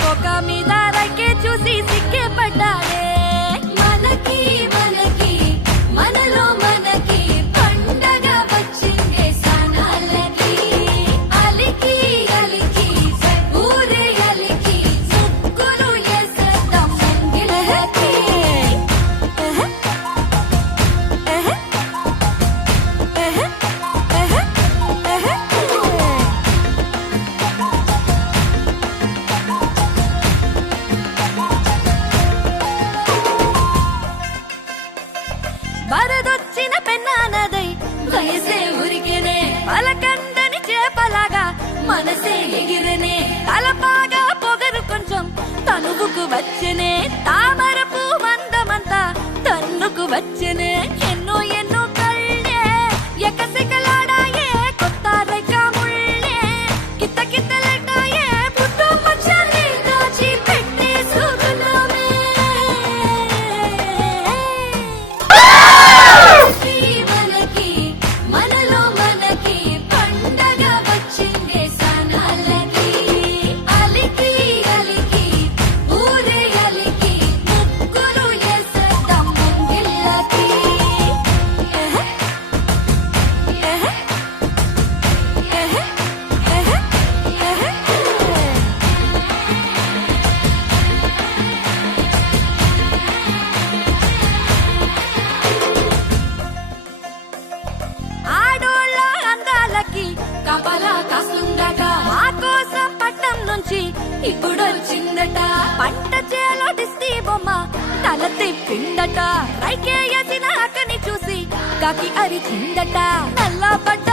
కోక మీద రైకే చూసి సిక్కే పడ్డాడే మనకి మనకి మనలో మనకి పండగ వచ్చిందే సనాలకి అలికి అలికి ఊరే అలికి ముగ్గులు వేసేద్దాం ముంగిలకి వరదొచ్చిన పెన్నానదై వయసే ఉరికెనే పలకందని చేపలాగా మనసే ఎగిరనే తలపాగా పొగరు కొంచెం తనువుకు వచ్చనే తామర పూ మందమంతా తన్నుకు వచ్చనే ఎన్నో ఎన్నో కళ్ళే ఎకసెకలాడాయే కొత్త రేఖ ముళ్ళే కిత్త కిత్తలెట్టాయే పుట్టు పక్షాన్ని దాచి పెట్టే సుగుణమే మనకి మనలో మనకి పండగ వచ్చిందే సనాలకి అలికి అలికి ఊరే అలికి ముగ్గులు వేసేద్దాం ముంగిళ్ళకి ఆడోళ్ళ అందాలకి కపలా కాస్తుందట మా కోసం పట్నం నుంచి ఇప్పుడొచ్చిందట పంట చేలో దిష్టి బొమ్మ తల తిప్పిందట రైకే యసిన అక్కని చూసి కాకి అరిచిందట నల్ల పడ్డ